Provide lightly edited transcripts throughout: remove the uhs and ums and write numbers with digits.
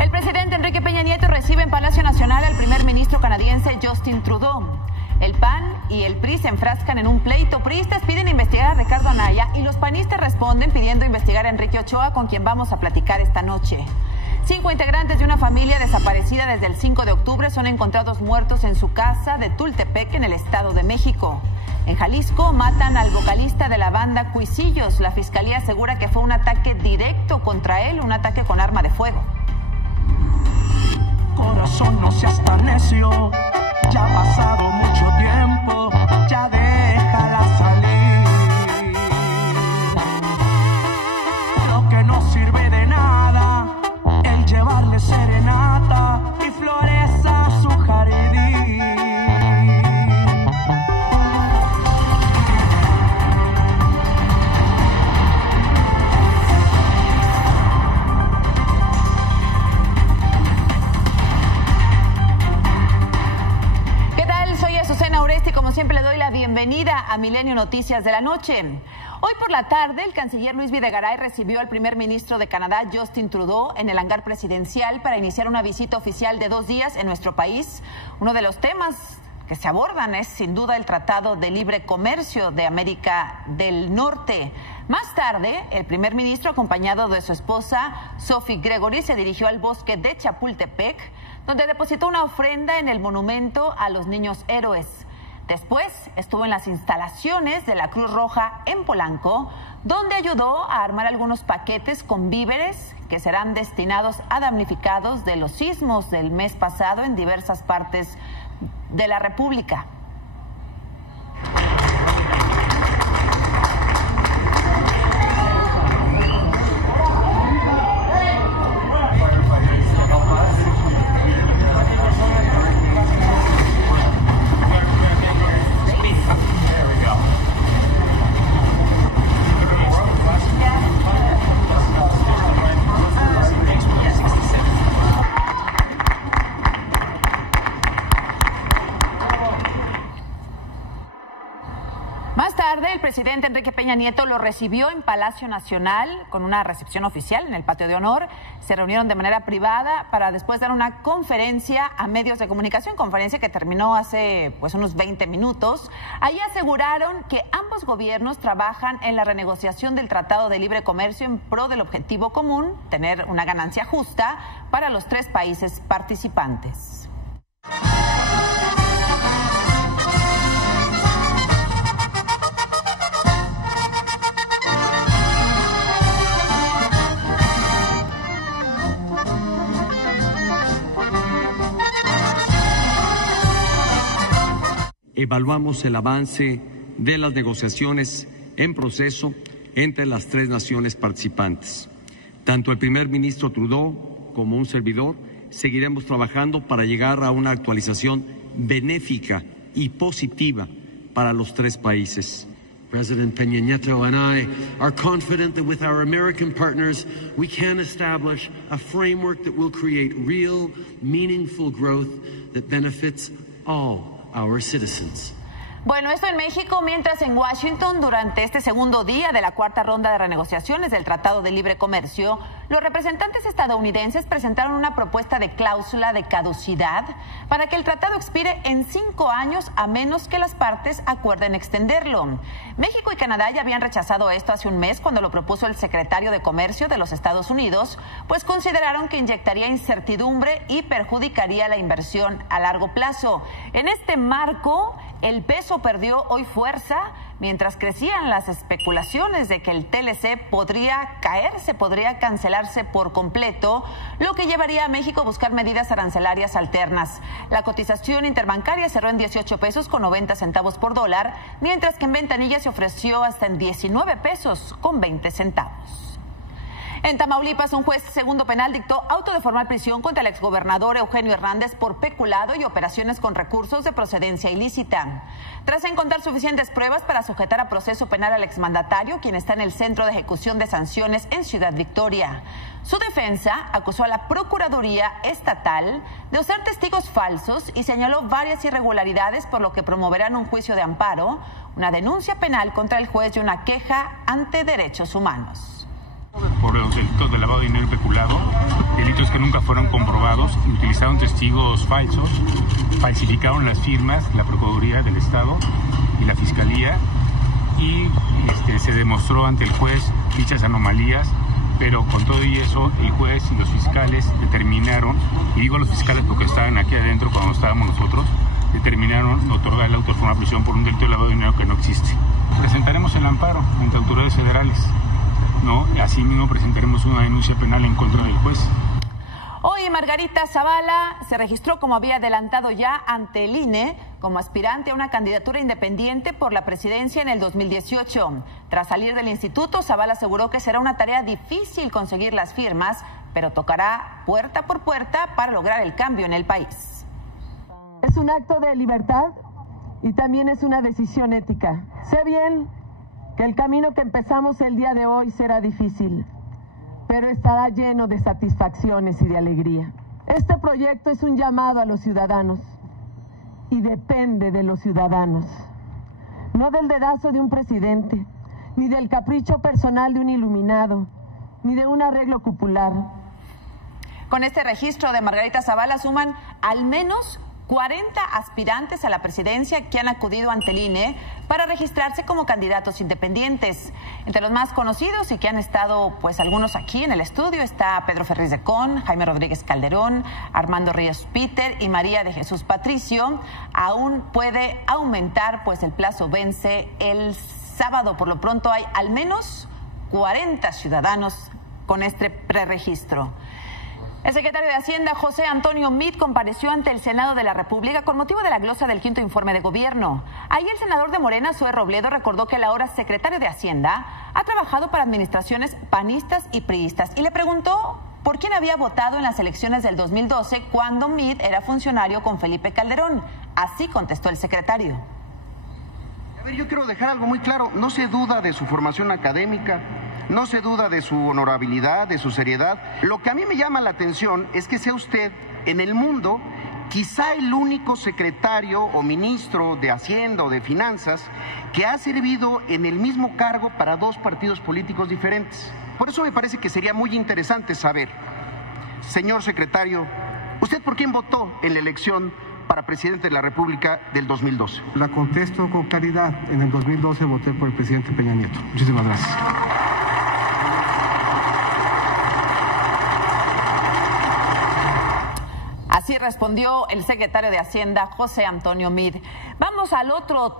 El presidente Enrique Peña Nieto recibe en Palacio Nacional al primer ministro canadiense Justin Trudeau. El PAN y el PRI se enfrascan en un pleito. Priistas piden investigar a Ricardo Anaya y los panistas responden pidiendo investigar a Enrique Ochoa, con quien vamos a platicar esta noche. 5 integrantes de una familia desaparecida desde el 5 de octubre son encontrados muertos en su casa de Tultepec, en el Estado de México. En Jalisco matan al vocalista de la banda Cuisillos. La fiscalía asegura que fue un ataque directo contra él, un ataque con arma de fuego. Corazón, no seas tan necio, ya ha pasado mucho tiempo, ya déjala salir. Lo que no sirve de nada, el llevarle serenata y flores a su jardín. Y como siempre le doy la bienvenida a Milenio Noticias de la Noche. Hoy por la tarde el canciller Luis Videgaray recibió al primer ministro de Canadá Justin Trudeau en el hangar presidencial para iniciar una visita oficial de 2 días en nuestro país. Uno de los temas que se abordan es sin duda el Tratado de Libre Comercio de América del Norte. Más tarde, el primer ministro, acompañado de su esposa Sophie Gregory, se dirigió al bosque de Chapultepec, donde depositó una ofrenda en el monumento a los niños héroes. Después estuvo en las instalaciones de la Cruz Roja en Polanco, donde ayudó a armar algunos paquetes con víveres que serán destinados a damnificados de los sismos del mes pasado en diversas partes de la República. El presidente Enrique Peña Nieto lo recibió en Palacio Nacional con una recepción oficial en el patio de honor. Se reunieron de manera privada para después dar una conferencia a medios de comunicación, conferencia que terminó hace unos 20 minutos. Ahí aseguraron que ambos gobiernos trabajan en la renegociación del Tratado de Libre Comercio en pro del objetivo común, tener una ganancia justa para los 3 países participantes. Evaluamos el avance de las negociaciones en proceso entre las 3 naciones participantes. Tanto el primer ministro Trudeau como un servidor seguiremos trabajando para llegar a una actualización benéfica y positiva para los 3 países. President Peña Nieto and I are confident that with our American partners, we can establish a framework that will create real, meaningful growth that benefits all our citizens. Bueno, esto en México, mientras en Washington, durante este segundo día de la 4ª ronda de renegociaciones del Tratado de Libre Comercio, los representantes estadounidenses presentaron una propuesta de cláusula de caducidad para que el tratado expire en 5 años a menos que las partes acuerden extenderlo. México y Canadá ya habían rechazado esto hace un mes cuando lo propuso el secretario de Comercio de los Estados Unidos, pues consideraron que inyectaría incertidumbre y perjudicaría la inversión a largo plazo. En este marco, el peso perdió hoy fuerza, mientras crecían las especulaciones de que el TLC podría caerse, podría cancelarse por completo, lo que llevaría a México a buscar medidas arancelarias alternas. La cotización interbancaria cerró en 18 pesos con 90 centavos por dólar, mientras que en ventanilla se ofreció hasta en 19 pesos con 20 centavos. En Tamaulipas, un juez segundo penal dictó auto de formal prisión contra el exgobernador Eugenio Hernández por peculado y operaciones con recursos de procedencia ilícita. Tras encontrar suficientes pruebas para sujetar a proceso penal al exmandatario, quien está en el Centro de Ejecución de Sanciones en Ciudad Victoria. Su defensa acusó a la Procuraduría Estatal de usar testigos falsos y señaló varias irregularidades, por lo que promoverán un juicio de amparo, una denuncia penal contra el juez y una queja ante Derechos Humanos. Por los delitos de lavado de dinero y peculado, delitos que nunca fueron comprobados, utilizaron testigos falsos, falsificaron las firmas, la Procuraduría del Estado y la Fiscalía, y se demostró ante el juez dichas anomalías, pero con todo y eso el juez y los fiscales determinaron, y digo los fiscales porque estaban aquí adentro cuando estábamos nosotros, determinaron otorgar la autorreforma de prisión por un delito de lavado de dinero que no existe. Presentaremos el amparo ante autoridades federales, ¿no? Asimismo presentaremos una denuncia penal en contra del juez. Hoy Margarita Zavala se registró, como había adelantado ya, ante el INE como aspirante a una candidatura independiente por la presidencia en el 2018. Tras salir del instituto, Zavala aseguró que será una tarea difícil conseguir las firmas, pero tocará puerta por puerta para lograr el cambio en el país. Es un acto de libertad y también es una decisión ética. Sé bien que el camino que empezamos el día de hoy será difícil, pero estará lleno de satisfacciones y de alegría. Este proyecto es un llamado a los ciudadanos y depende de los ciudadanos, no del dedazo de un presidente, ni del capricho personal de un iluminado, ni de un arreglo cupular. Con este registro de Margarita Zavala suman al menos 40 aspirantes a la presidencia que han acudido ante el INE para registrarse como candidatos independientes. Entre los más conocidos y que han estado, pues algunos aquí en el estudio, está Pedro Ferriz de Con, Jaime Rodríguez Calderón, Armando Ríos Peter y María de Jesús Patricio. Aún puede aumentar, pues el plazo vence el sábado. Por lo pronto hay al menos 40 ciudadanos con este preregistro. El secretario de Hacienda, José Antonio Meade, compareció ante el Senado de la República con motivo de la glosa del 5º informe de gobierno. Ahí el senador de Morena, Zoe Robledo, recordó que el ahora secretario de Hacienda ha trabajado para administraciones panistas y priistas y le preguntó por quién había votado en las elecciones del 2012 cuando Meade era funcionario con Felipe Calderón. Así contestó el secretario. A ver, yo quiero dejar algo muy claro. No se duda de su formación académica. No se duda de su honorabilidad, de su seriedad. Lo que a mí me llama la atención es que sea usted, en el mundo, quizá el único secretario o ministro de Hacienda o de Finanzas que ha servido en el mismo cargo para dos partidos políticos diferentes. Por eso me parece que sería muy interesante saber, señor secretario, ¿usted por quién votó en la elección para presidente de la República del 2012? La contesto con claridad. En el 2012 voté por el presidente Peña Nieto. Muchísimas gracias. Así respondió el secretario de Hacienda, José Antonio Meade. Vamos al otro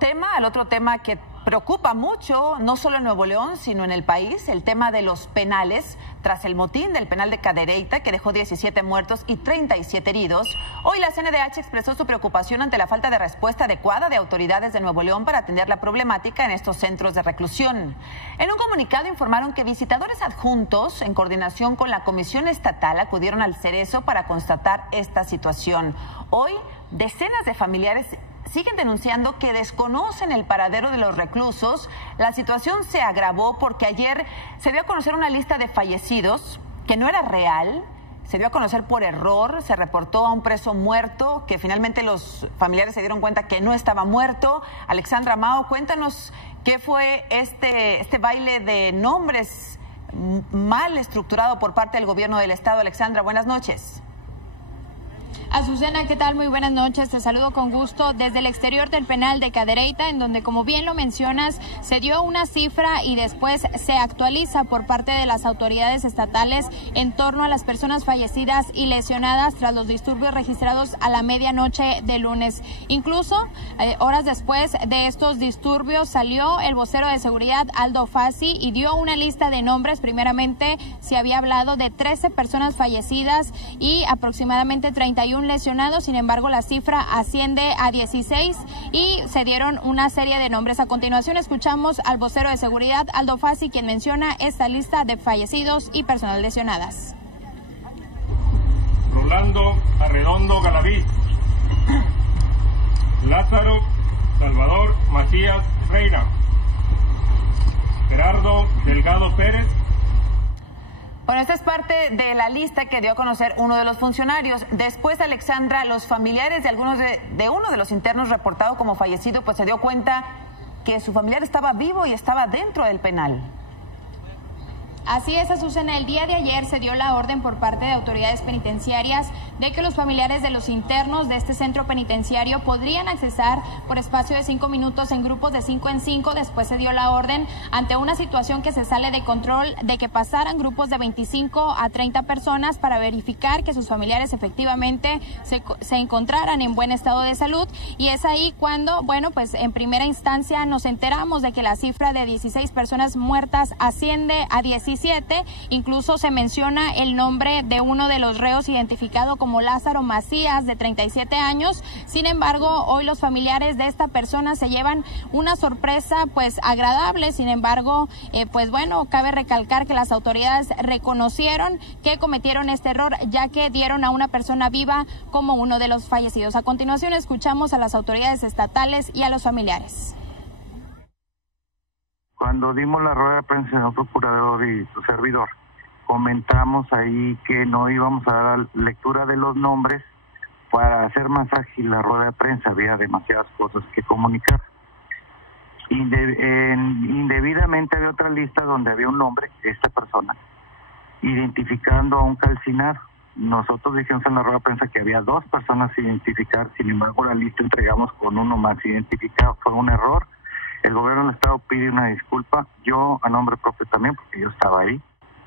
tema que preocupa mucho, no solo en Nuevo León, sino en el país, el tema de los penales. Tras el motín del penal de Cadereyta, que dejó 17 muertos y 37 heridos, hoy la CNDH expresó su preocupación ante la falta de respuesta adecuada de autoridades de Nuevo León para atender la problemática en estos centros de reclusión. En un comunicado informaron que visitadores adjuntos, en coordinación con la Comisión Estatal, acudieron al Cerezo para constatar esta situación. Hoy, decenas de familiares siguen denunciando que desconocen el paradero de los reclusos. La situación se agravó porque ayer se dio a conocer una lista de fallecidos que no era real, se dio a conocer por error, se reportó a un preso muerto que finalmente los familiares se dieron cuenta que no estaba muerto. Alexandra Mao, cuéntanos qué fue este baile de nombres mal estructurado por parte del gobierno del estado. Alexandra, buenas noches. Azucena, ¿qué tal? Muy buenas noches. Te saludo con gusto desde el exterior del penal de Cadereyta, en donde, como bien lo mencionas, se dio una cifra y después se actualiza por parte de las autoridades estatales en torno a las personas fallecidas y lesionadas tras los disturbios registrados a la medianoche de lunes. Incluso, horas después de estos disturbios, salió el vocero de seguridad, Aldo Fassi, y dio una lista de nombres. Primeramente, se había hablado de 13 personas fallecidas y aproximadamente 31 lesionados. Sin embargo, la cifra asciende a 16 y se dieron una serie de nombres. A continuación escuchamos al vocero de seguridad, Aldo Fassi, quien menciona esta lista de fallecidos y personas lesionadas. Rolando Arredondo Galaví, Lázaro Salvador Macías Reina, Gerardo Delgado Pérez. Bueno, esta es parte de la lista que dio a conocer uno de los funcionarios. Después, Alexandra, los familiares de algunos de uno de los internos reportado como fallecido, pues se dio cuenta que su familiar estaba vivo y estaba dentro del penal. Así es, Azucena, el día de ayer se dio la orden por parte de autoridades penitenciarias de que los familiares de los internos de este centro penitenciario podrían accesar por espacio de 5 minutos en grupos de 5 en 5. Después se dio la orden ante una situación que se sale de control de que pasaran grupos de 25 a 30 personas para verificar que sus familiares efectivamente se encontraran en buen estado de salud. Y es ahí cuando, bueno, pues en primera instancia nos enteramos de que la cifra de 16 personas muertas asciende a 17. Incluso se menciona el nombre de uno de los reos identificado como Lázaro Macías, de 37 años. Sin embargo, hoy los familiares de esta persona se llevan una sorpresa pues agradable. Sin embargo, pues bueno, cabe recalcar que las autoridades reconocieron que cometieron este error, ya que dieron a una persona viva como uno de los fallecidos. A continuación escuchamos a las autoridades estatales y a los familiares. Cuando dimos la rueda de prensa, el procurador y su servidor, comentamos ahí que no íbamos a dar lectura de los nombres para hacer más ágil la rueda de prensa. Había demasiadas cosas que comunicar. Indebidamente había otra lista donde había un nombre, esta persona, identificando a un calcinado. Nosotros dijimos en la rueda de prensa que había 2 personas sin identificar, sin embargo la lista entregamos con uno más identificado. Fue un error. El gobierno del estado pide una disculpa, yo a nombre propio también, porque yo estaba ahí.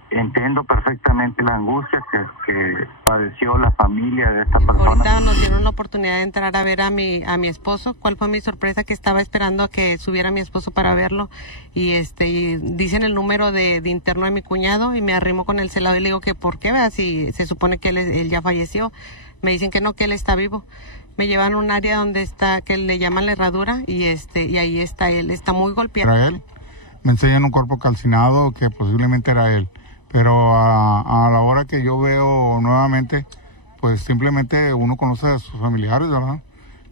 Entiendo perfectamente la angustia que padeció la familia de esta persona. Ahorita nos dieron la oportunidad de entrar a ver a mi esposo. ¿Cuál fue mi sorpresa? Que estaba esperando a que subiera mi esposo para verlo y dicen el número de interno de mi cuñado y me arrimo con el celador y le digo que ¿por qué? Si se supone que él ya falleció. Me dicen que no, que él está vivo. Me llevan a un área donde está, que le llaman la herradura y ahí está él, está muy golpeado. Era él, me enseñan un cuerpo calcinado que posiblemente era él, pero a la hora que yo veo nuevamente, pues simplemente uno conoce a sus familiares, ¿verdad?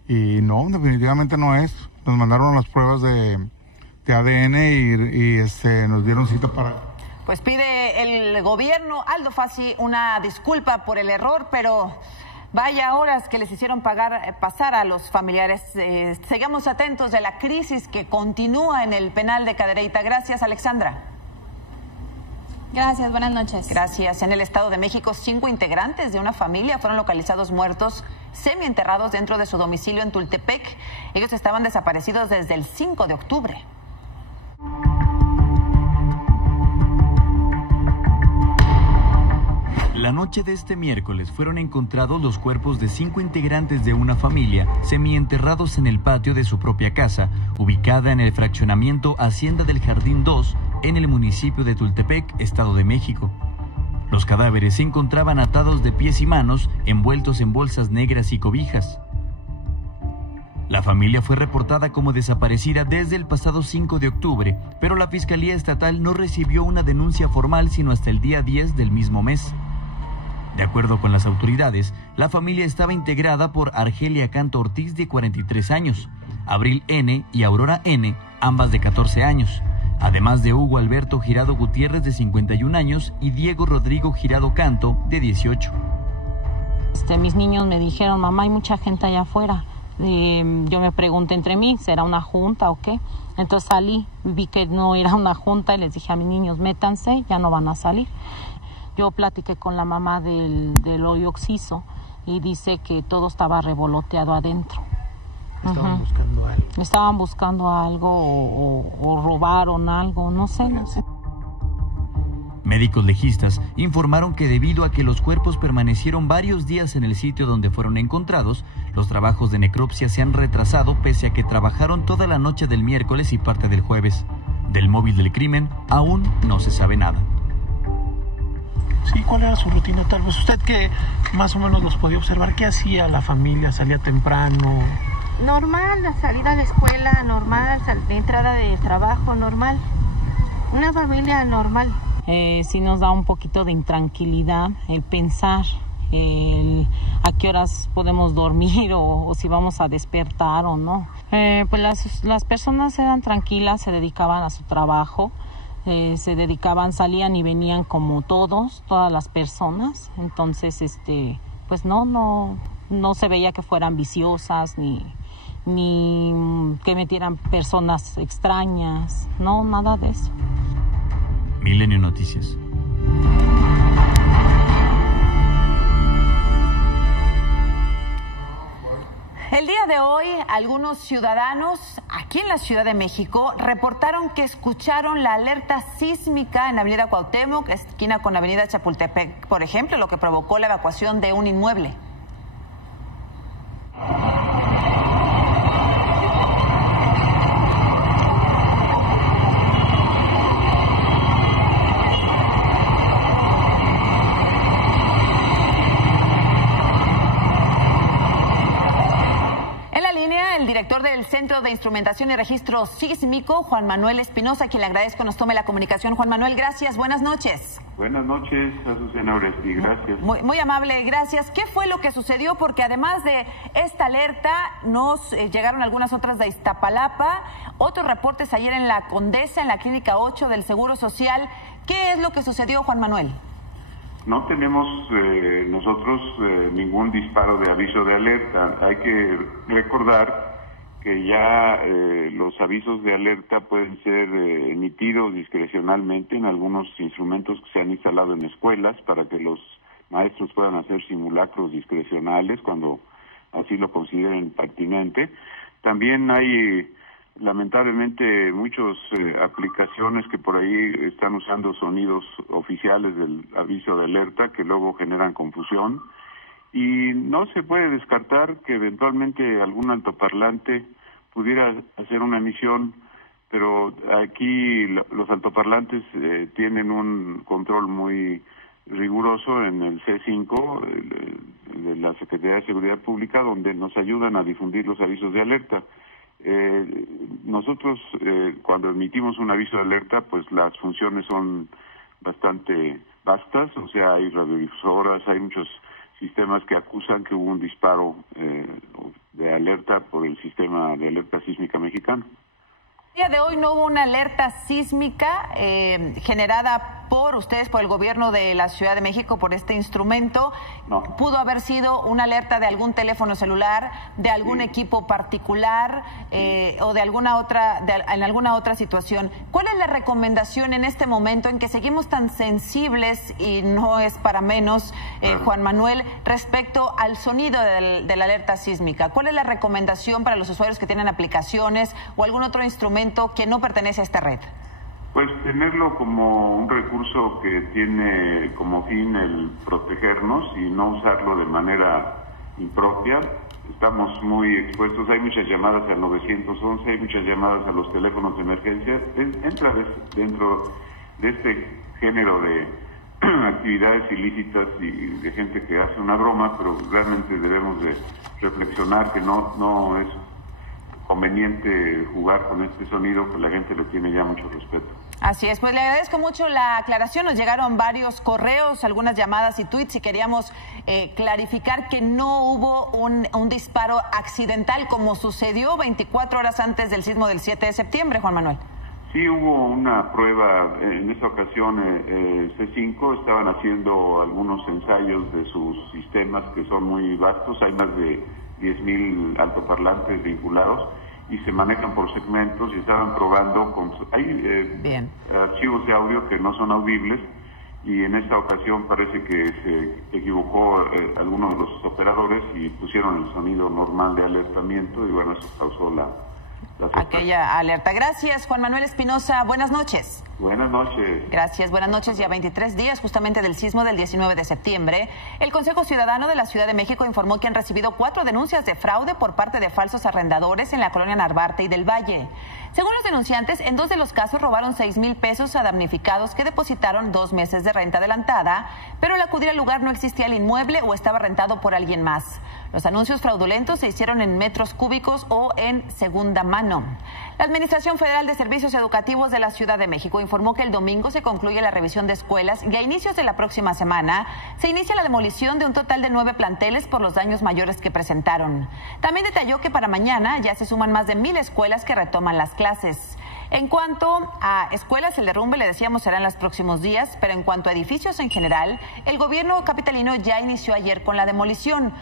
Y no, definitivamente no es. Nos mandaron las pruebas de ADN y nos dieron cita para... Pues pide el gobierno, Aldo Fassi, una disculpa por el error, pero... Vaya horas que les hicieron pasar a los familiares. Sigamos atentos de la crisis que continúa en el penal de Cadereyta. Gracias, Alexandra. Gracias, buenas noches. Gracias. En el Estado de México, 5 integrantes de una familia fueron localizados muertos, semienterrados dentro de su domicilio en Tultepec. Ellos estaban desaparecidos desde el 5 de octubre. La noche de este miércoles fueron encontrados los cuerpos de 5 integrantes de una familia semienterrados en el patio de su propia casa, ubicada en el fraccionamiento Hacienda del Jardín 2, en el municipio de Tultepec, Estado de México. Los cadáveres se encontraban atados de pies y manos, envueltos en bolsas negras y cobijas. La familia fue reportada como desaparecida desde el pasado 5 de octubre, pero la Fiscalía Estatal no recibió una denuncia formal sino hasta el día 10 del mismo mes. De acuerdo con las autoridades, la familia estaba integrada por Argelia Canto Ortiz, de 43 años, Abril N. y Aurora N., ambas de 14 años, además de Hugo Alberto Girado Gutiérrez, de 51 años, y Diego Rodrigo Girado Canto, de 18. Mis niños me dijeron, mamá, hay mucha gente allá afuera. Yo me pregunté entre mí, ¿será una junta o qué? Entonces salí, vi que no era una junta y les dije a mis niños, métanse, ya no van a salir. Yo platiqué con la mamá del hoyo Oxiso y dice que todo estaba revoloteado adentro. ¿Estaban buscando algo? Estaban buscando algo o robaron algo, no sé. Médicos legistas informaron que debido a que los cuerpos permanecieron varios días en el sitio donde fueron encontrados, los trabajos de necropsia se han retrasado pese a que trabajaron toda la noche del miércoles y parte del jueves. Del móvil del crimen aún no se sabe nada. Sí, ¿cuál era su rutina tal vez? Usted que más o menos los podía observar, ¿qué hacía la familia? ¿Salía temprano? Normal, la salida a la escuela, normal, la entrada de trabajo, normal. Una familia normal. Sí nos da un poquito de intranquilidad el pensar a qué horas podemos dormir o si vamos a despertar o no. Pues las personas eran tranquilas, se dedicaban a su trabajo. Salían y venían como todas las personas, entonces pues no se veía que fueran viciosas ni que metieran personas extrañas, no, nada de eso. Milenio Noticias. El día de hoy, algunos ciudadanos aquí en la Ciudad de México reportaron que escucharon la alerta sísmica en Avenida Cuauhtémoc, esquina con Avenida Chapultepec, por ejemplo, lo que provocó la evacuación de un inmueble. Director del Centro de Instrumentación y Registro Sísmico, Juan Manuel Espinosa, a quien le agradezco nos tome la comunicación. Juan Manuel, gracias, buenas noches. Buenas noches, Azucena Oresti, gracias. Muy amable, gracias. ¿Qué fue lo que sucedió? Porque además de esta alerta, nos llegaron algunas otras de Iztapalapa, otros reportes ayer en la Condesa, en la Clínica 8 del Seguro Social. ¿Qué es lo que sucedió, Juan Manuel? No tenemos nosotros ningún disparo de aviso de alerta. Hay que recordar que ya los avisos de alerta pueden ser emitidos discrecionalmente en algunos instrumentos que se han instalado en escuelas para que los maestros puedan hacer simulacros discrecionales cuando así lo consideren pertinente. También hay lamentablemente muchas aplicaciones que por ahí están usando sonidos oficiales del aviso de alerta que luego generan confusión. Y no se puede descartar que eventualmente algún altoparlante pudiera hacer una emisión, pero aquí los altoparlantes tienen un control muy riguroso en el C5 de la Secretaría de Seguridad Pública, donde nos ayudan a difundir los avisos de alerta. Nosotros cuando emitimos un aviso de alerta, pues las funciones son bastante vastas, o sea, hay radiodifusoras, hay muchos sistemas que acusan que hubo un disparo de alerta por el sistema de alerta sísmica mexicano. El día de hoy no hubo una alerta sísmica generada por ustedes, por el gobierno de la Ciudad de México, por este instrumento. No. ¿Pudo haber sido una alerta de algún teléfono celular, de algún equipo particular o de alguna otra, en alguna otra situación? ¿Cuál es la recomendación en este momento en que seguimos tan sensibles, y no es para menos, Juan Manuel, respecto al sonido de la alerta sísmica? ¿Cuál es la recomendación para los usuarios que tienen aplicaciones o algún otro instrumento que no pertenece a esta red? Pues tenerlo como un recurso que tiene como fin el protegernos y no usarlo de manera impropia. Estamos muy expuestos, hay muchas llamadas al 911, hay muchas llamadas a los teléfonos de emergencia. Entra dentro de este género de actividades ilícitas y de gente que hace una broma, pero realmente debemos de reflexionar que no es conveniente jugar con este sonido, que la gente le tiene ya mucho respeto. Así es, pues le agradezco mucho la aclaración. Nos llegaron varios correos, algunas llamadas y tweets, y queríamos clarificar que no hubo un disparo accidental como sucedió 24 horas antes del sismo del 7 de septiembre, Juan Manuel. Sí, hubo una prueba, en esa ocasión C5 estaban haciendo algunos ensayos de sus sistemas que son muy vastos, hay más de 10,000 altoparlantes vinculados y se manejan por segmentos y estaban probando hay archivos de audio que no son audibles, y en esta ocasión parece que se equivocó alguno de los operadores y pusieron el sonido normal de alertamiento, y bueno, eso causó aquella alerta. Gracias, Juan Manuel Espinosa. Buenas noches. Buenas noches. Gracias, buenas noches. Ya 23 días justamente del sismo del 19 de septiembre, el Consejo Ciudadano de la Ciudad de México informó que han recibido 4 denuncias de fraude por parte de falsos arrendadores en la colonia Narvarte y del Valle. Según los denunciantes, en 2 de los casos robaron 6,000 pesos a damnificados que depositaron 2 meses de renta adelantada, pero al acudir al lugar no existía el inmueble o estaba rentado por alguien más. Los anuncios fraudulentos se hicieron en metros cúbicos o en segunda mano. La Administración Federal de Servicios Educativos de la Ciudad de México informó que el domingo se concluye la revisión de escuelas y a inicios de la próxima semana se inicia la demolición de un total de 9 planteles por los daños mayores que presentaron. También detalló que para mañana ya se suman más de 1,000 escuelas que retoman las clases. En cuanto a escuelas, el derrumbe, le decíamos, será en los próximos días, pero en cuanto a edificios en general, el gobierno capitalino ya inició ayer con la demolición.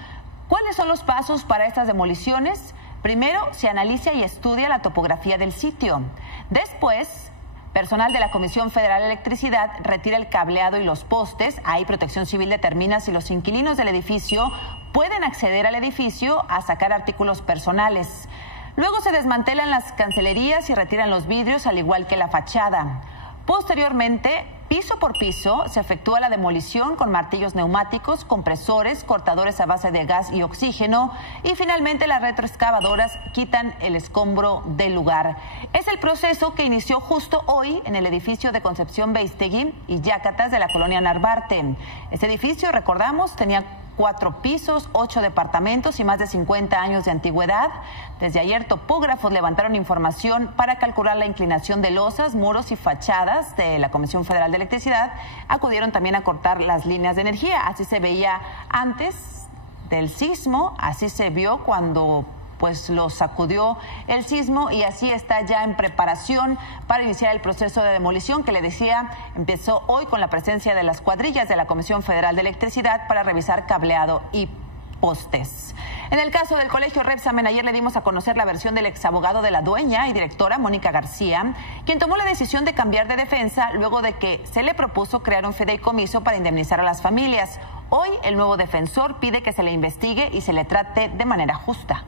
¿Cuáles son los pasos para estas demoliciones? Primero, se analiza y estudia la topografía del sitio. Después, Personal de la Comisión Federal de Electricidad retira el cableado y los postes. Ahí Protección Civil determina si los inquilinos del edificio pueden acceder al edificio a sacar artículos personales. Luego se desmantelan las cancelerías y retiran los vidrios, al igual que la fachada. Posteriormente, piso por piso, se efectúa la demolición con martillos neumáticos, compresores, cortadores a base de gas y oxígeno, y finalmente las retroexcavadoras quitan el escombro del lugar. Es el proceso que inició justo hoy en el edificio de Concepción Beistegui y Yácatas de la colonia Narvarte. Este edificio, recordamos, tenía 4 pisos, 8 departamentos y más de 50 años de antigüedad. Desde ayer, topógrafos levantaron información para calcular la inclinación de losas, muros y fachadas de la Comisión Federal de Electricidad. Acudieron también a cortar las líneas de energía. Así se veía antes del sismo, así se vio cuando lo sacudió el sismo, y así está ya en preparación para iniciar el proceso de demolición que le decía empezó hoy con la presencia de las cuadrillas de la Comisión Federal de Electricidad para revisar cableado y postes. En el caso del Colegio Repsamen, ayer le dimos a conocer la versión del exabogado de la dueña y directora Mónica García, quien tomó la decisión de cambiar de defensa luego de que se le propuso crear un fideicomiso para indemnizar a las familias. Hoy el nuevo defensor pide que se le investigue y se le trate de manera justa.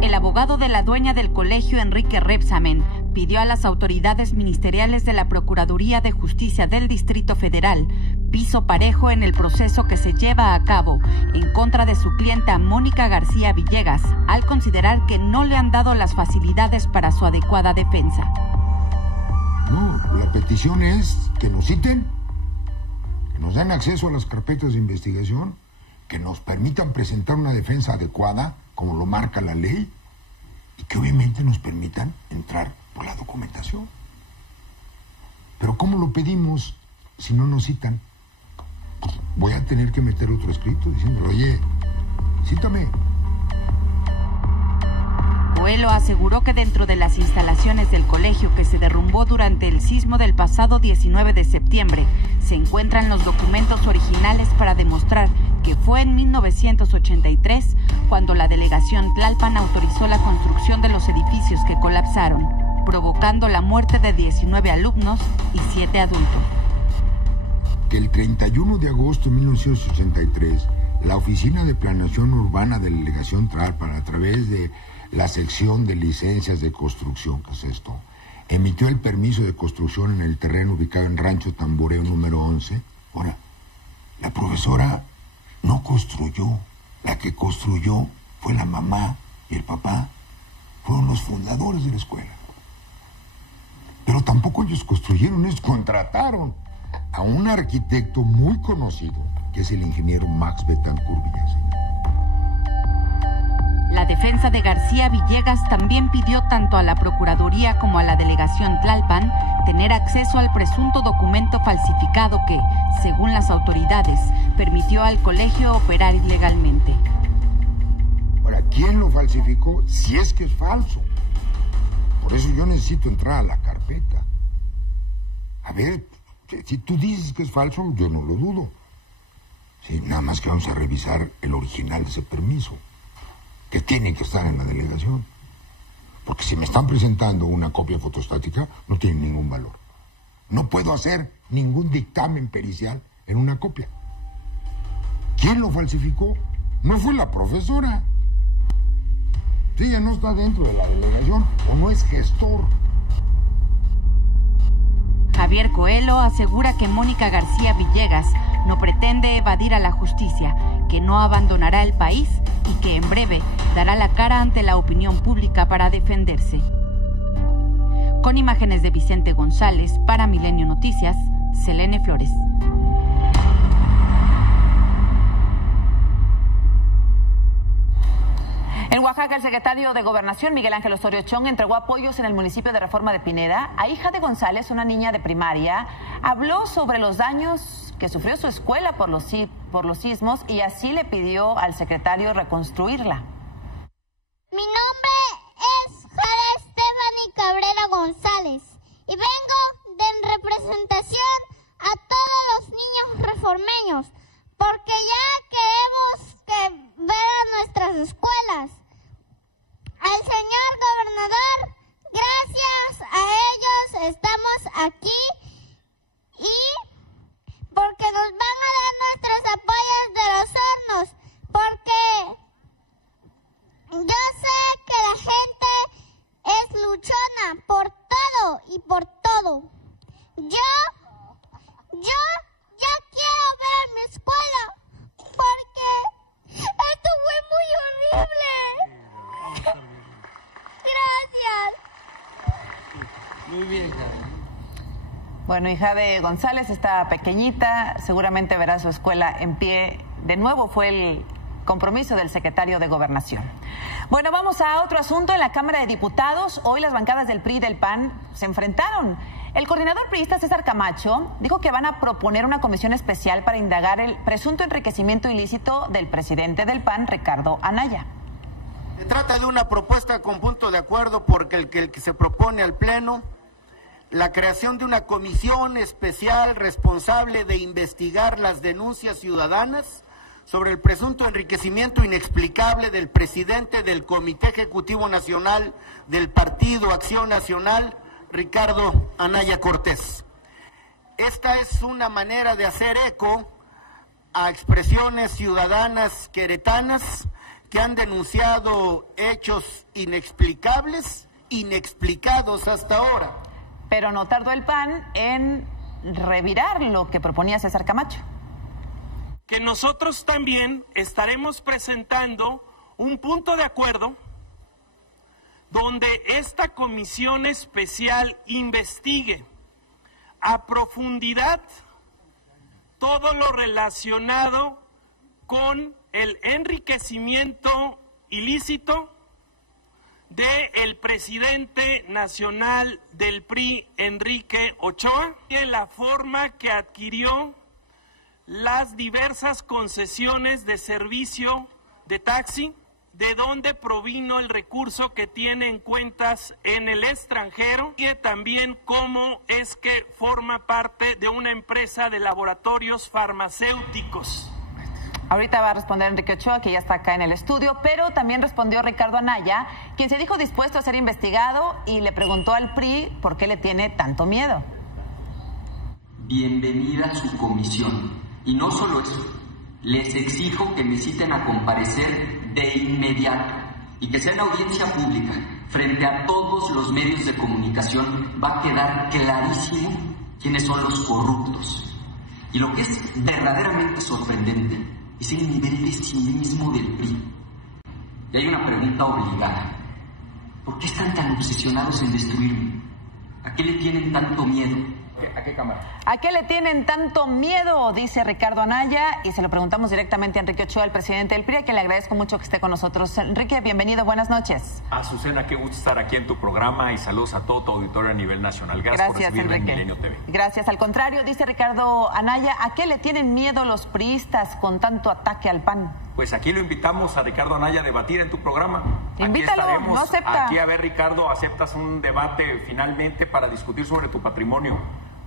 El abogado de la dueña del colegio, Enrique Repsamen, pidió a las autoridades ministeriales de la Procuraduría de Justicia del Distrito Federal piso parejo en el proceso que se lleva a cabo en contra de su clienta Mónica García Villegas, al considerar que no le han dado las facilidades para su adecuada defensa. No, la petición es que nos citen, que nos den acceso a las carpetas de investigación, que nos permitan presentar una defensa adecuada, como lo marca la ley, y que obviamente nos permitan entrar por la documentación. Pero ¿cómo lo pedimos si no nos citan? Pues voy a tener que meter otro escrito diciendo, oye, cítame. Coelho aseguró que dentro de las instalaciones del colegio que se derrumbó durante el sismo del pasado 19 de septiembre se encuentran los documentos originales para demostrar que fue en 1983 cuando la delegación Tlalpan autorizó la construcción de los edificios que colapsaron, provocando la muerte de 19 alumnos y 7 adultos. Que el 31 de agosto de 1983, la Oficina de Planeación Urbana de la delegación Tlalpan, a través de la sección de licencias de construcción, que es esto, emitió el permiso de construcción en el terreno ubicado en Rancho Tamboreo número 11. Ahora, la profesora no construyó, la que construyó fue la mamá y el papá, fueron los fundadores de la escuela. Pero tampoco ellos construyeron, ellos contrataron a un arquitecto muy conocido, que es el ingeniero Max Betancourt Villaseñor. La defensa de García Villegas también pidió tanto a la Procuraduría como a la delegación Tlalpan tener acceso al presunto documento falsificado que, según las autoridades, permitió al colegio operar ilegalmente. Ahora, ¿quién lo falsificó? Si es que es falso. Por eso yo necesito entrar a la carpeta. A ver, si tú dices que es falso, yo no lo dudo. Sí, nada más que vamos a revisar el original de ese permiso, que tiene que estar en la delegación. Porque si me están presentando una copia fotostática, no tiene ningún valor. No puedo hacer ningún dictamen pericial en una copia. ¿Quién lo falsificó? No fue la profesora. Si ella no está dentro de la delegación o no es gestor. Javier Coelho asegura que Mónica García Villegas no pretende evadir a la justicia, que no abandonará el país y que en breve dará la cara ante la opinión pública para defenderse. Con imágenes de Vicente González, para Milenio Noticias, Selene Flores. En Oaxaca, el secretario de Gobernación, Miguel Ángel Osorio Chong, entregó apoyos en el municipio de Reforma de Pineda a hija de González, una niña de primaria. Habló sobre los daños que sufrió su escuela por los sismos y así le pidió al secretario reconstruirla. Mi nombre es Jara Stephanie Cabrera González y vengo en representación a todos los niños reformeños porque ya queremos que vean nuestras escuelas. gobernador, gracias a ellos estamos aquí y porque nos van a dar nuestros apoyos de los hornos, porque yo sé que la gente es luchona por todo y por todo. Yo ya quiero ver mi escuela porque esto fue muy horrible. Gracias. Muy bien, Javi. Bueno, hija de González, está pequeñita, seguramente verá su escuela en pie. De nuevo fue el compromiso del secretario de Gobernación. Bueno, vamos a otro asunto. En la Cámara de Diputados, hoy las bancadas del PRI y del PAN se enfrentaron. El coordinador priista César Camacho dijo que van a proponer una comisión especial para indagar el presunto enriquecimiento ilícito del presidente del PAN, Ricardo Anaya. Se trata de una propuesta con punto de acuerdo porque el que se propone al Pleno la creación de una comisión especial responsable de investigar las denuncias ciudadanas sobre el presunto enriquecimiento inexplicable del presidente del Comité Ejecutivo Nacional del Partido Acción Nacional, Ricardo Anaya Cortés. Esta es una manera de hacer eco a expresiones ciudadanas queretanas que han denunciado hechos inexplicables, inexplicados hasta ahora. Pero no tardó el PAN en revirar lo que proponía César Camacho. Que nosotros también estaremos presentando un punto de acuerdo donde esta comisión especial investigue a profundidad todo lo relacionado con el enriquecimiento ilícito del presidente nacional del PRI, Enrique Ochoa, y de la forma que adquirió las diversas concesiones de servicio de taxi, de dónde provino el recurso que tiene en cuentas en el extranjero, y también cómo es que forma parte de una empresa de laboratorios farmacéuticos. Ahorita va a responder Enrique Ochoa, que ya está acá en el estudio, pero también respondió Ricardo Anaya, quien se dijo dispuesto a ser investigado y le preguntó al PRI por qué le tiene tanto miedo. Bienvenida a su comisión. Y no solo eso, les exijo que me citen a comparecer de inmediato y que sea en audiencia pública, frente a todos los medios de comunicación, va a quedar clarísimo quiénes son los corruptos. Y lo que es verdaderamente sorprendente es el nivel de cinismo del PRI. Y hay una pregunta obligada. ¿Por qué están tan obsesionados en destruirme? ¿A qué le tienen tanto miedo? ¿A qué cámara? ¿A qué le tienen tanto miedo? Dice Ricardo Anaya, y se lo preguntamos directamente a Enrique Ochoa, el presidente del PRI, a quien le agradezco mucho que esté con nosotros. Enrique, bienvenido, buenas noches. Azucena, qué gusto estar aquí en tu programa y saludos a todo tu auditorio a nivel nacional. Gracias por recibirme en Milenio TV. Gracias, al contrario, dice Ricardo Anaya, ¿a qué le tienen miedo los priistas con tanto ataque al PAN? Pues aquí lo invitamos a Ricardo Anaya a debatir en tu programa. Invítalo, aquí estaremos, no acepta. Aquí a ver, Ricardo, ¿aceptas un debate finalmente para discutir sobre tu patrimonio?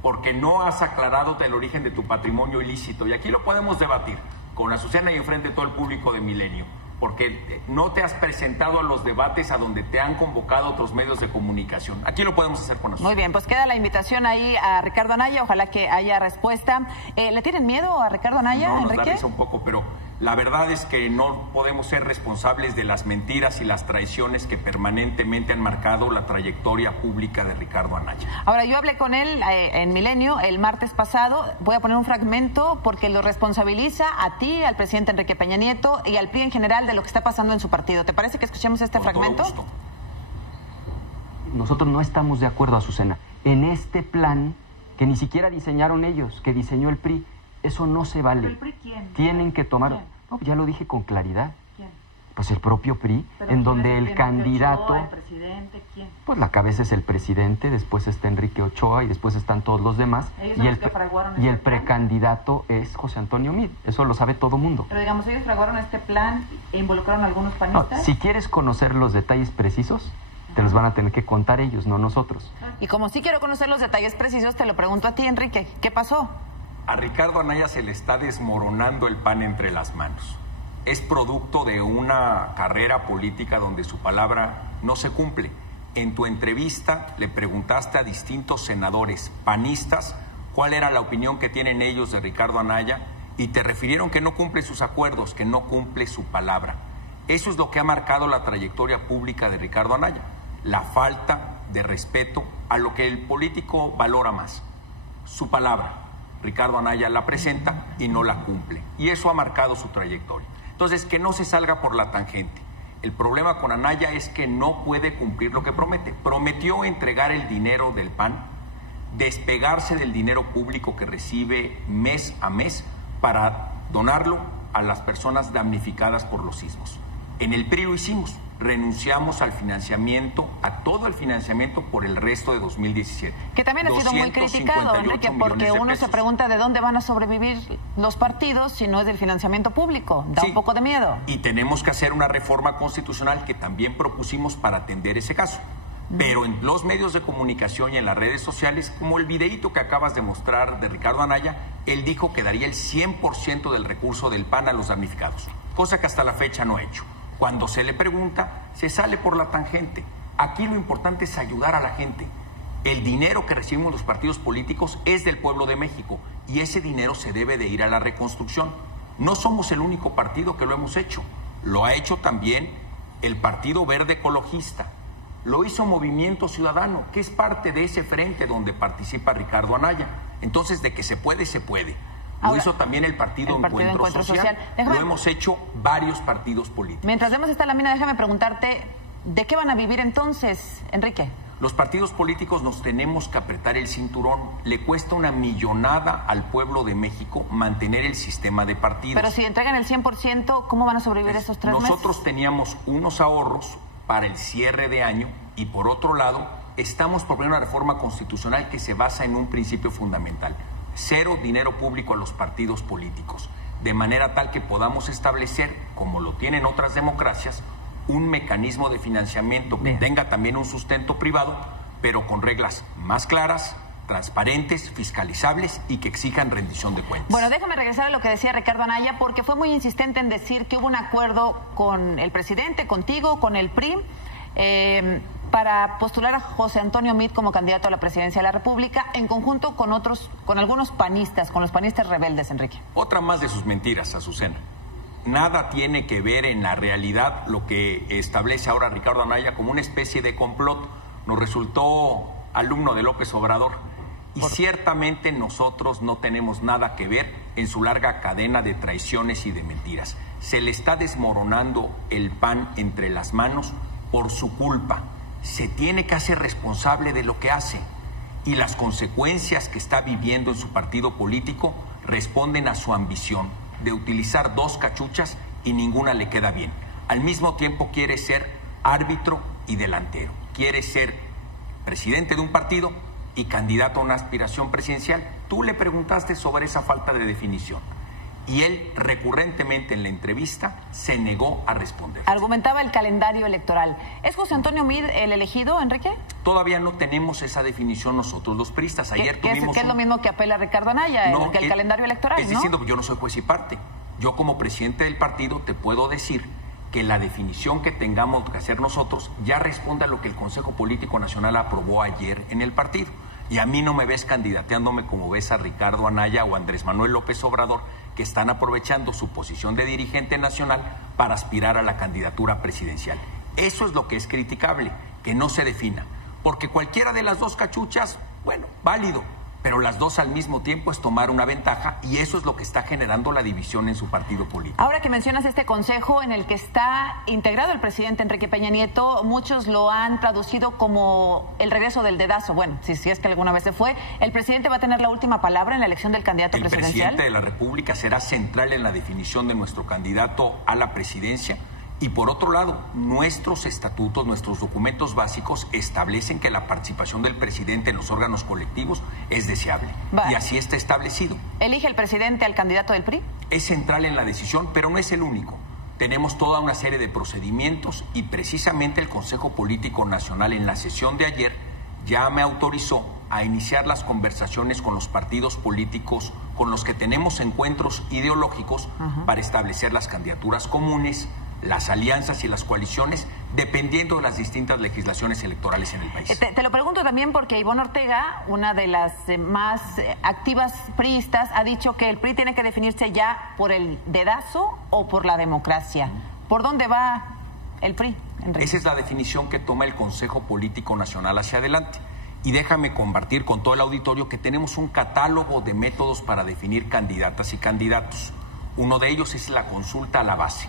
Porque no has aclarado el origen de tu patrimonio ilícito. Y aquí lo podemos debatir con Azucena y enfrente de todo el público de Milenio. Porque no te has presentado a los debates a donde te han convocado otros medios de comunicación. Aquí lo podemos hacer con Azucena. Muy bien, pues queda la invitación ahí a Ricardo Anaya. Ojalá que haya respuesta. ¿Le tienen miedo a Ricardo Anaya, no, Enrique? Nos da risa un poco, pero la verdad es que no podemos ser responsables de las mentiras y las traiciones que permanentemente han marcado la trayectoria pública de Ricardo Anaya. Ahora, yo hablé con él en Milenio el martes pasado. Voy a poner un fragmento porque lo responsabiliza a ti, al presidente Enrique Peña Nieto y al PRI en general de lo que está pasando en su partido. ¿Te parece que escuchemos este fragmento? Nosotros no estamos de acuerdo, Azucena, en este plan que ni siquiera diseñaron ellos, que diseñó el PRI. Eso no se vale. ¿El PRI quién? Tienen que tomar... No, ya lo dije con claridad. ¿Quién? Pues el propio PRI, en donde el candidato... Ochoa, ¿el presidente? ¿Quién? Pues la cabeza es el presidente, después está Enrique Ochoa y después están todos los demás. Y el precandidato es José Antonio Meade. Eso lo sabe todo mundo. Pero digamos, ellos fraguaron este plan e involucraron a algunos panistas. No, si quieres conocer los detalles precisos, te los van a tener que contar ellos, no nosotros. Y como sí quiero conocer los detalles precisos, te lo pregunto a ti, Enrique. ¿Qué pasó? A Ricardo Anaya se le está desmoronando el pan entre las manos. Es producto de una carrera política donde su palabra no se cumple. en tu entrevista le preguntaste a distintos senadores panistas cuál era la opinión que tienen ellos de Ricardo Anaya y te refirieron que no cumple sus acuerdos, que no cumple su palabra. Eso es lo que ha marcado la trayectoria pública de Ricardo Anaya, la falta de respeto a lo que el político valora más, su palabra. Ricardo Anaya la presenta y no la cumple, y eso ha marcado su trayectoria. Entonces, que no se salga por la tangente. El problema con Anaya es que no puede cumplir lo que promete. Prometió entregar el dinero del PAN, despegarse del dinero público que recibe mes a mes para donarlo a las personas damnificadas por los sismos. En el PRI lo hicimos, renunciamos al financiamiento, a todo el financiamiento por el resto de 2017. Que también ha sido muy criticado, Enrique, porque uno se pregunta de dónde van a sobrevivir los partidos si no es del financiamiento público. Da un poco de miedo. Y tenemos que hacer una reforma constitucional que también propusimos para atender ese caso. Pero en los medios de comunicación y en las redes sociales, como el videíto que acabas de mostrar de Ricardo Anaya, él dijo que daría el 100% del recurso del PAN a los damnificados, cosa que hasta la fecha no ha hecho. Cuando se le pregunta, se sale por la tangente. Aquí lo importante es ayudar a la gente. El dinero que recibimos los partidos políticos es del pueblo de México y ese dinero se debe de ir a la reconstrucción. No somos el único partido que lo hemos hecho. Lo ha hecho también el Partido Verde Ecologista. Lo hizo Movimiento Ciudadano, que es parte de ese frente donde participa Ricardo Anaya. Entonces, de que se puede, se puede. Lo hizo también el Partido Encuentro Social. Lo hemos hecho varios partidos políticos. Mientras vemos esta lámina, déjame preguntarte, ¿de qué van a vivir entonces, Enrique? Los partidos políticos nos tenemos que apretar el cinturón. Le cuesta una millonada al pueblo de México mantener el sistema de partidos. Pero si entregan el 100%, ¿cómo van a sobrevivir esos 3 meses? Nosotros teníamos unos ahorros para el cierre de año y, por otro lado, estamos proponiendo una reforma constitucional que se basa en un principio fundamental: 0 dinero público a los partidos políticos, de manera tal que podamos establecer, como lo tienen otras democracias, un mecanismo de financiamiento que tenga también un sustento privado, pero con reglas más claras, transparentes, fiscalizables y que exijan rendición de cuentas. Bueno, déjame regresar a lo que decía Ricardo Anaya, porque fue muy insistente en decir que hubo un acuerdo con el presidente, contigo, con el PRI, para postular a José Antonio Meade como candidato a la presidencia de la República, en conjunto con algunos panistas, con los panistas rebeldes, Enrique. Otra más de sus mentiras, Azucena. Nada tiene que ver en la realidad lo que establece ahora Ricardo Anaya como una especie de complot. Nos resultó alumno de López Obrador y ciertamente nosotros no tenemos nada que ver en su larga cadena de traiciones y de mentiras. Se le está desmoronando el PAN entre las manos por su culpa. Se tiene que hacer responsable de lo que hace y las consecuencias que está viviendo en su partido político responden a su ambición de utilizar 2 cachuchas y ninguna le queda bien. Al mismo tiempo quiere ser árbitro y delantero. Quiere ser presidente de un partido y candidato a una aspiración presidencial. Tú le preguntaste sobre esa falta de definición y él recurrentemente en la entrevista se negó a responder. Argumentaba el calendario electoral. ¿Es José Antonio Meade el elegido, Enrique? Todavía no tenemos esa definición nosotros los priistas. Ayer tuvimos ¿Qué es lo mismo que apela Ricardo Anaya, el calendario electoral? Es diciendo que yo no soy juez y parte. Yo como presidente del partido te puedo decir que la definición que tengamos que hacer nosotros ya responde a lo que el Consejo Político Nacional aprobó ayer en el partido. Y a mí no me ves candidateándome como ves a Ricardo Anaya o Andrés Manuel López Obrador, que están aprovechando su posición de dirigente nacional para aspirar a la candidatura presidencial. Eso es lo que es criticable, que no se defina. Porque cualquiera de las 2 cachuchas, bueno, válido, pero las 2 al mismo tiempo es tomar una ventaja y eso es lo que está generando la división en su partido político. Ahora que mencionas este consejo en el que está integrado el presidente Enrique Peña Nieto, muchos lo han traducido como el regreso del dedazo. Bueno, si es que alguna vez se fue, ¿el presidente va a tener la última palabra en la elección del candidato presidencial? El presidente de la República será central en la definición de nuestro candidato a la presidencia. Y por otro lado, nuestros estatutos, nuestros documentos básicos establecen que la participación del presidente en los órganos colectivos es deseable. Y así está establecido. ¿Elige el presidente al candidato del PRI? Es central en la decisión, pero no es el único. Tenemos toda una serie de procedimientos y precisamente el Consejo Político Nacional en la sesión de ayer ya me autorizó a iniciar las conversaciones con los partidos políticos con los que tenemos encuentros ideológicos para establecer las candidaturas comunes, las alianzas y las coaliciones dependiendo de las distintas legislaciones electorales en el país. Te lo pregunto también porque Ivonne Ortega, una de las más activas priistas, ha dicho que el PRI tiene que definirse ya por el dedazo o por la democracia. ¿Por dónde va el PRI, Enrique? Esa es la definición que toma el Consejo Político Nacional hacia adelante. Y déjame compartir con todo el auditorio que tenemos un catálogo de métodos para definir candidatas y candidatos. Uno de ellos es la consulta a la base,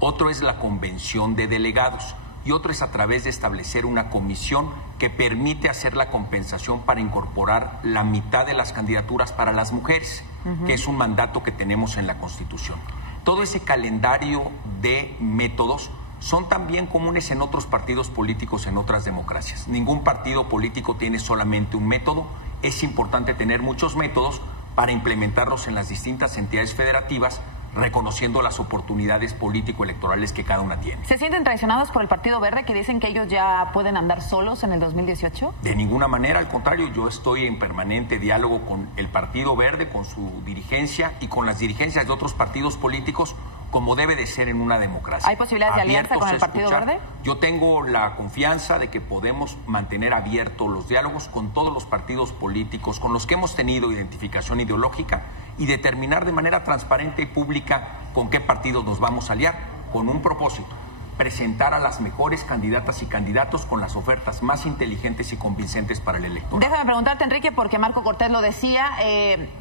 otro es la convención de delegados y otro es a través de establecer una comisión que permite hacer la compensación para incorporar la mitad de las candidaturas para las mujeres, que es un mandato que tenemos en la Constitución. Todo ese calendario de métodos son también comunes en otros partidos políticos, en otras democracias. Ningún partido político tiene solamente un método. Es importante tener muchos métodos para implementarlos en las distintas entidades federativas, reconociendo las oportunidades político-electorales que cada una tiene. ¿Se sienten traicionados por el Partido Verde, que dicen que ellos ya pueden andar solos en el 2018? De ninguna manera, al contrario, yo estoy en permanente diálogo con el Partido Verde, con su dirigencia y con las dirigencias de otros partidos políticos, como debe de ser en una democracia. ¿Hay posibilidades de alianza con el Partido Verde? Yo tengo la confianza de que podemos mantener abiertos los diálogos con todos los partidos políticos con los que hemos tenido identificación ideológica y determinar de manera transparente y pública con qué partidos nos vamos a aliar, con un propósito: presentar a las mejores candidatas y candidatos con las ofertas más inteligentes y convincentes para el electorado. Déjame preguntarte, Enrique, porque Marco Cortés lo decía,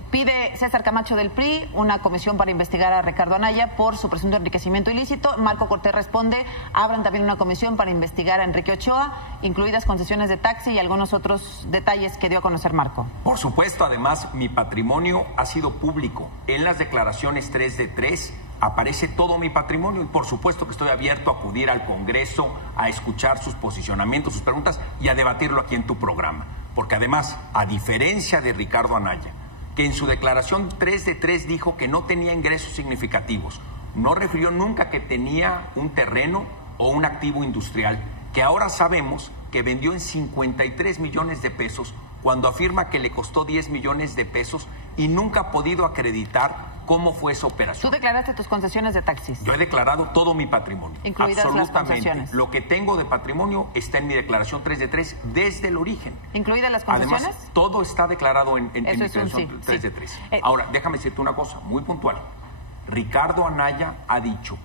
pide César Camacho del PRI una comisión para investigar a Ricardo Anaya por su presunto enriquecimiento ilícito. Marco Cortés responde, abran también una comisión para investigar a Enrique Ochoa, incluidas concesiones de taxi y algunos otros detalles que dio a conocer Marco. Por supuesto, además, mi patrimonio ha sido público. En las declaraciones 3 de 3 aparece todo mi patrimonio y por supuesto que estoy abierto a acudir al Congreso, a escuchar sus posicionamientos, sus preguntas y a debatirlo aquí en tu programa. Porque además, a diferencia de Ricardo Anaya, que en su declaración 3 de 3 dijo que no tenía ingresos significativos, no refirió nunca que tenía un terreno o un activo industrial, que ahora sabemos que vendió en 53 millones de pesos cuando afirma que le costó 10 millones de pesos y nunca ha podido acreditar cómo fue esa operación. ¿Tú declaraste tus concesiones de taxis? Yo he declarado todo mi patrimonio. Incluidas absolutamente. Las concesiones. Lo que tengo de patrimonio está en mi declaración 3 de 3 desde el origen. ¿Incluidas las concesiones? Además, todo está declarado en mi declaración sí, 3 de 3. Ahora, déjame decirte una cosa muy puntual. Ricardo Anaya ha dicho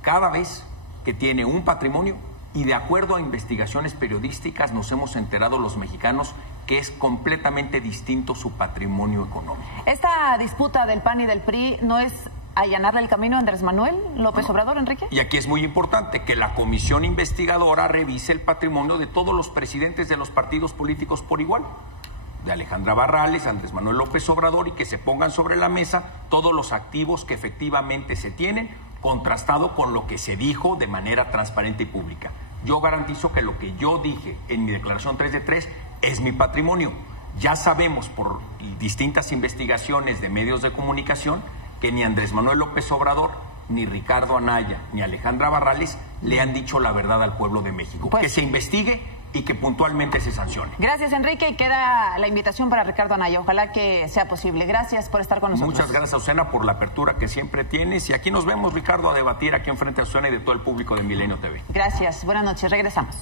cada vez que tiene un patrimonio, y de acuerdo a investigaciones periodísticas nos hemos enterado los mexicanos que es completamente distinto su patrimonio económico. ¿Esta disputa del PAN y del PRI no es allanarle el camino a Andrés Manuel López Obrador, Enrique? Y aquí es muy importante que la comisión investigadora revise el patrimonio de todos los presidentes de los partidos políticos por igual, de Alejandra Barrales, Andrés Manuel López Obrador, y que se pongan sobre la mesa todos los activos que efectivamente se tienen, contrastado con lo que se dijo de manera transparente y pública. Yo garantizo que lo que yo dije en mi declaración 3 de 3 es mi patrimonio. Ya sabemos por distintas investigaciones de medios de comunicación que ni Andrés Manuel López Obrador, ni Ricardo Anaya, ni Alejandra Barrales le han dicho la verdad al pueblo de México. Que se investigue y que puntualmente se sancione. Gracias, Enrique, y queda la invitación para Ricardo Anaya. Ojalá que sea posible. Gracias por estar con nosotros. Muchas gracias, Azucena, por la apertura que siempre tienes. Y aquí nos vemos, Ricardo, a debatir aquí enfrente a Azucena y de todo el público de Milenio TV. Gracias. Buenas noches. Regresamos.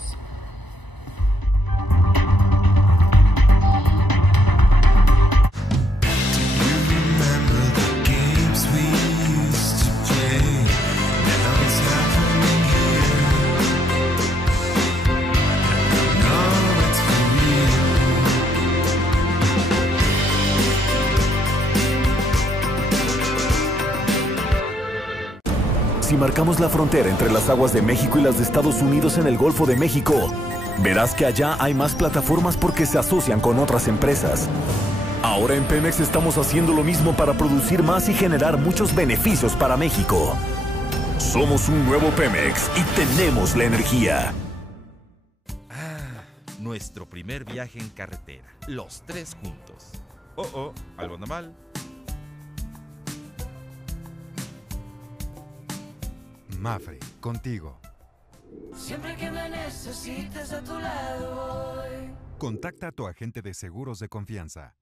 Si marcamos la frontera entre las aguas de México y las de Estados Unidos en el Golfo de México, verás que allá hay más plataformas porque se asocian con otras empresas. Ahora en Pemex estamos haciendo lo mismo para producir más y generar muchos beneficios para México. Somos un nuevo Pemex y tenemos la energía. Nuestro primer viaje en carretera, los tres juntos. Algo anda mal. Mafre, contigo. Siempre que me necesites a tu lado voy. Contacta a tu agente de seguros de confianza.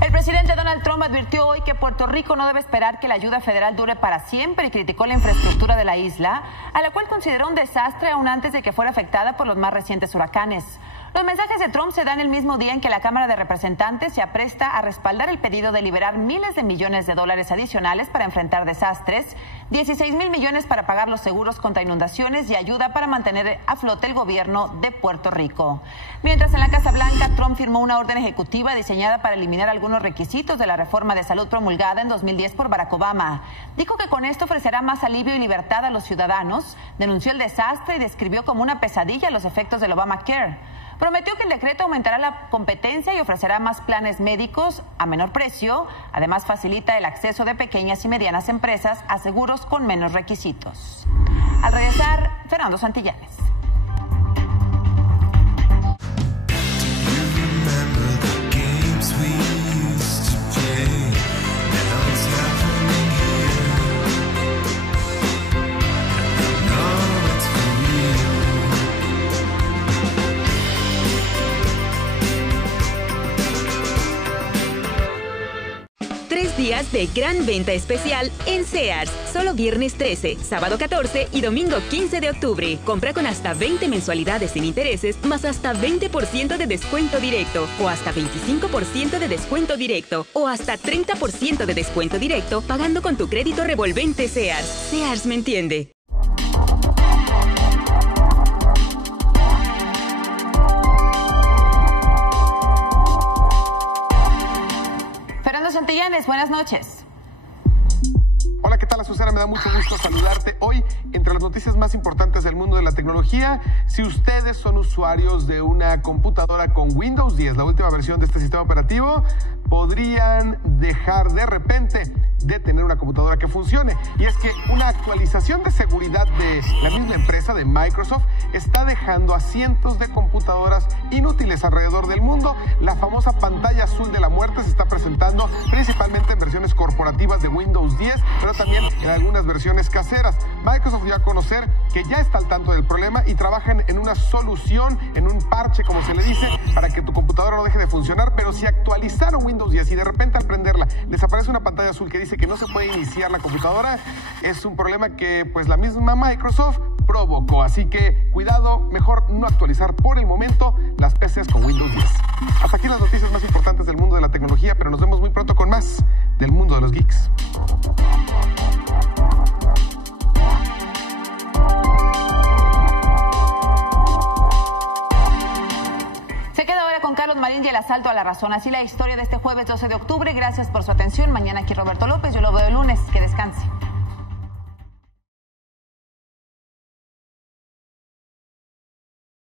El presidente Donald Trump advirtió hoy que Puerto Rico no debe esperar que la ayuda federal dure para siempre y criticó la infraestructura de la isla, a la cual consideró un desastre aún antes de que fuera afectada por los más recientes huracanes. Los mensajes de Trump se dan el mismo día en que la Cámara de Representantes se apresta a respaldar el pedido de liberar miles de millones de dólares adicionales para enfrentar desastres, 16,000 millones para pagar los seguros contra inundaciones y ayuda para mantener a flote el gobierno de Puerto Rico. Mientras en la Casa Blanca, Trump firmó una orden ejecutiva diseñada para eliminar algunos requisitos de la reforma de salud promulgada en 2010 por Barack Obama. Dijo que con esto ofrecerá más alivio y libertad a los ciudadanos, denunció el desastre y describió como una pesadilla los efectos del Obamacare. Prometió que el decreto aumentará la competencia y ofrecerá más planes médicos a menor precio. Además, facilita el acceso de pequeñas y medianas empresas a seguros con menos requisitos. Al regresar, Fernando Santillanes. Días de gran venta especial en Sears. Solo viernes 13, sábado 14 y domingo 15 de octubre. Compra con hasta 20 mensualidades sin intereses, más hasta 20% de descuento directo, o hasta 25% de descuento directo, o hasta 30% de descuento directo pagando con tu crédito revolvente Sears. Sears me entiende. Santillanes, buenas noches. Hola, ¿qué tal, Azucena? Me da mucho gusto saludarte hoy. Entre las noticias más importantes del mundo de la tecnología, si ustedes son usuarios de una computadora con Windows 10, la última versión de este sistema operativo, podrían dejar de repente de tener una computadora que funcione. Y es que una actualización de seguridad de la misma empresa, de Microsoft, está dejando a cientos de computadoras inútiles alrededor del mundo. La famosa pantalla azul de la muerte se está presentando principalmente en versiones corporativas de Windows 10, pero también en algunas versiones caseras. Microsoft dio a conocer que ya está al tanto del problema y trabajan en una solución, en un parche, como se le dice, para que tu computadora no deje de funcionar. Pero si actualizaron Windows 10 y de repente al prenderla les aparece una pantalla azul que dice que no se puede iniciar la computadora, es un problema que pues la misma Microsoft provocó. Así que cuidado, mejor no actualizar por el momento las PCs con Windows 10. Hasta aquí las noticias más importantes del mundo de la tecnología, pero nos vemos muy pronto con más del mundo de los geeks. Se queda ahora con Carlos Marín y el asalto a La Razón. Así la historia de este jueves 12 de octubre. Gracias por su atención. Mañana aquí Roberto López. Yo lo veo el lunes. Que descanse.